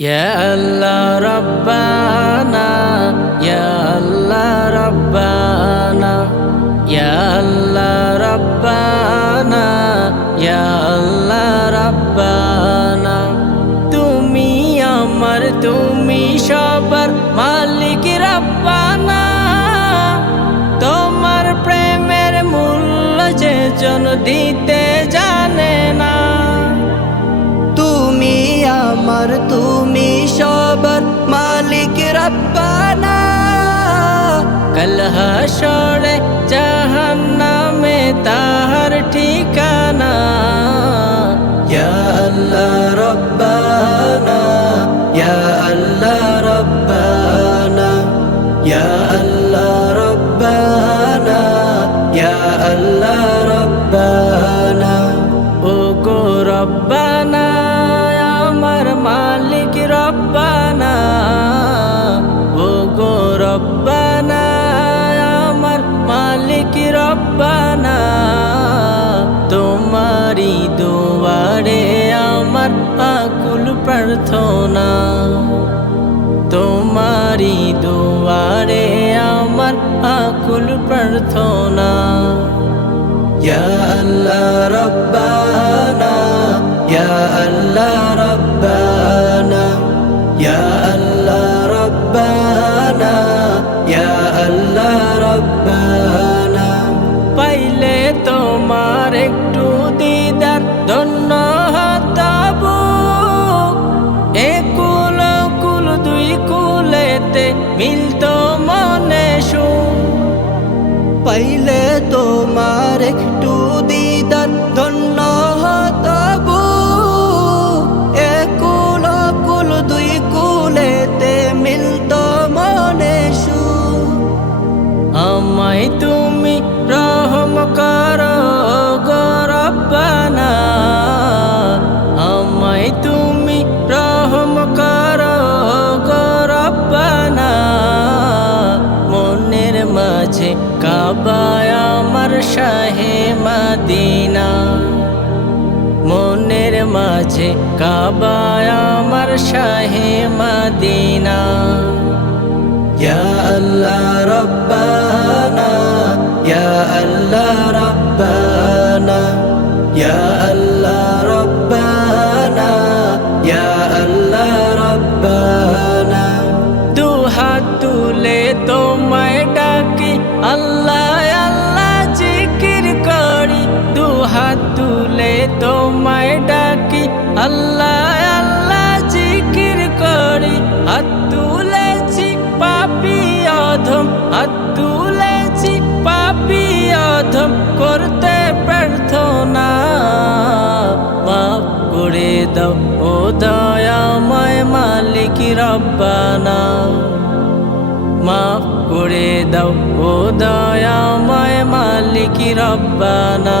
ইয়া আল্লাহ রব্বানা ইয়া আল্লাহ রব্বানা ইয়া আল্লাহ রব্বানা ইয়া আল্লাহ রব্বানা তুমি আমার, তুমি সবার মালিক রব্বানা। তোমার প্রেমের মূল্য যে জন দিতে জানে না। তুমি আমার তুমি রব্বানা কাল হাসরে জাহান্নামে তাহার ঠিকানা। ইয়া আল্লাহ রব্বানা, ইয়া আল্লাহ রব্বানা, ইয়া আল্লাহ রব্বানা, ইয়া আল্লাহ রব্বানা। ও গো রব্বানা, আমার মালিক রব্বানা। রব্বানা, আমার মালিক রব্বানা তোমারি দুয়ারে আমার আকুল প্রার্থনা তোমারি দুয়ারে আমার আকুল প্রার্থনা। ইয়া আল্লাহ রব্বানা পাইলে তোমার একটু দিদার ধন্য হতাবু কুল দুই কুলেতে মিলতো মনে সু পাইলে তোমার একটু দিদার মাদিনা। মনের মাঝে কাবায় আমার শাহে মাদিনা। ইয়া আল্লাহ রব্বানা, ইয়া আল্লাহ রব্বানা, ইয়া আল্লাহ রব্বানা, ইয়া আল্লাহ রব্বানা। দু হাত তুলে তোমায় ডাকি আল্লাহ তোমায় ডাকি, আল্লাহ আল্লাহ জিকির করি। হাত তুলেছি পাপি অধম, হাত তুলেছি পাপি অধম, করতে প্রার্থনা। মাফ করে দাও, ও দয়াময় মালিক রব্বানা। মাফ করে দাও, ও দয়াময় মালিক রব্বানা।